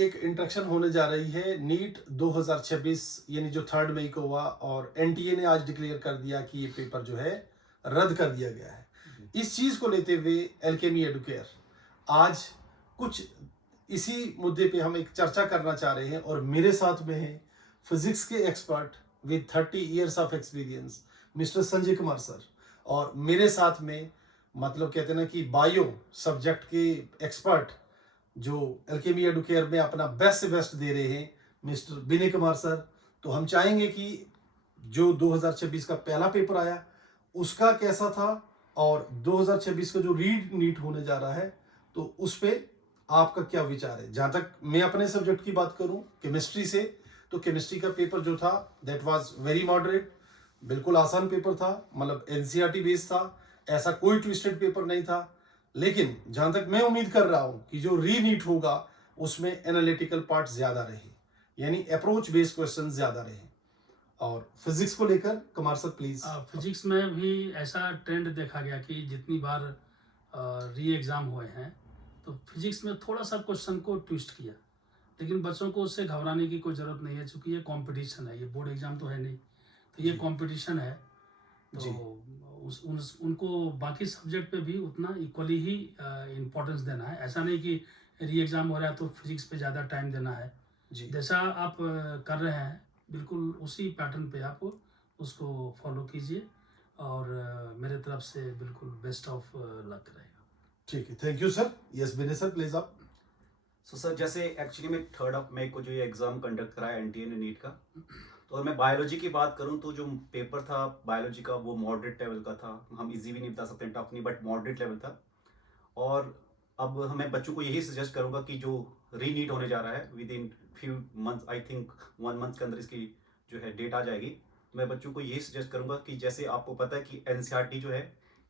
एक इंट्रोडक्शन होने जा रही है नीट 2026 यानी जो 3 मई को हुआ और एनटीए ने आज डिक्लेयर कर दिया कि ये पेपर जो है रद्द कर दिया गया है। इस चीज को लेते हुए एल्केमी एडुकेयर आज कुछ इसी मुद्दे पे हम एक चर्चा करना चाह रहे हैं और मेरे साथ में है फिजिक्स के expert with 30 years of experience mister Sanjay Kumar sir, और मेरे साथ में मतलब कहते हैं ना कि बायो सब्जेक्ट के एक्सपर्ट जो एल्केमी एडुकेयर में अपना बेस्ट से बेस्ट दे रहे हैं मिस्टर विनय कुमार सर। तो हम चाहेंगे कि जो 2026 का पहला पेपर आया उसका कैसा था और 2026 का जो रीड नीट होने जा रहा है तो उस पर आपका क्या विचार है। जहां तक मैं अपने सब्जेक्ट की बात करूं केमिस्ट्री से, तो केमिस्ट्री का पेपर जो था दैट वाज वेरी मॉडरेट, बिल्कुल आसान पेपर था, मतलब एनसीईआरटी बेस्ड था, ऐसा कोई ट्विस्टेड पेपर नहीं था। लेकिन जहां तक मैं उम्मीद कर रहा हूं कि जो रीनीट होगा उसमें एनालिटिकल पार्ट ज्यादा रहे, यानी अप्रोच बेस्ड क्वेश्चन ज्यादा रहे। और फिजिक्स को लेकर कुमार सर प्लीज। फिजिक्स में भी ऐसा ट्रेंड देखा गया कि जितनी बार री एग्ज़ाम हुए हैं तो फिजिक्स में थोड़ा सा क्वेश्चन को ट्विस्ट किया, लेकिन बच्चों को उससे घबराने की कोई ज़रूरत नहीं है, क्योंकि ये कंपटीशन है, ये बोर्ड एग्ज़ाम तो है नहीं, तो ये कंपटीशन है। तो जी उनको बाकी सब्जेक्ट पे भी उतना इक्वली ही इम्पोर्टेंस देना है। ऐसा नहीं कि री एग्ज़ाम हो रहा है तो फिजिक्स पे ज़्यादा टाइम देना है। जी जैसा आप कर रहे हैं बिल्कुल उसी पैटर्न पे आप उसको फॉलो कीजिए, और मेरे तरफ से बिल्कुल बेस्ट ऑफ लक रहेगा। ठीक है, thank you sir. Yes Vinay sir please आप। सो सर जैसे एक्चुअली में 3 मई को जो ये एग्ज़ाम कंडक्ट कराया एनटीए ने नीट का, तो अगर मैं बायोलॉजी की बात करूं तो जो पेपर था बायोलॉजी का वो मॉडरेट लेवल का था। हम इजी भी नहीं बता सकते, टफ नहीं, बट मॉडरेट लेवल था। और अब मैं बच्चों को यही सजेस्ट करूंगा कि जो रीनीट होने जा रहा है with in few month, I think 1 month के अंदर इसकी जो है डेट आ जाएगी। तो मैं बच्चों को यही सजेस्ट करूंगा कि जैसे आपको पता है कि एनसीईआरटी जो है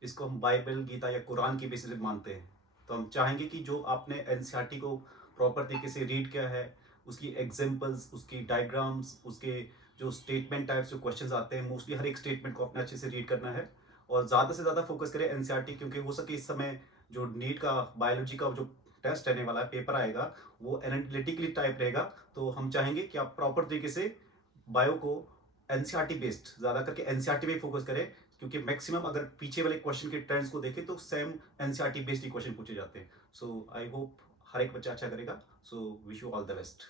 इसको हम बाइबल, गीता या कुरान की बेसिस पे मानते हैं, तो हम चाहेंगे कि जो आपने एनसीईआरटी को प्रॉपर तरीके से रीड किया है, उसकी एग्जाम्पल्स, उसकी डायग्राम्स, उसके जो स्टेटमेंट टाइप्स जो क्वेश्चंस आते हैं, मोस्टली हर एक स्टेटमेंट को अपने अच्छे से रीड करना है और ज़्यादा से ज़्यादा फोकस करें एनसीईआरटी, क्योंकि हो सके इस समय जो नीट का बायोलॉजी का जो टेस्ट आने वाला है, पेपर आएगा, वो एनालिटिकली टाइप रहेगा। तो हम चाहेंगे कि आप प्रॉपर तरीके से बायो को एनसीईआरटी बेस्ड ज़्यादा करके एनसीईआरटी पे फोकस करें, क्योंकि मैक्सिमम अगर पीछे वाले क्वेश्चन के ट्रेंड्स को देखें तो सेम एनसीईआरटी बेस्ड ही क्वेश्चन पूछे जाते हैं। सो आई होप हर एक बच्चा अच्छा करेगा। So wish you all the best.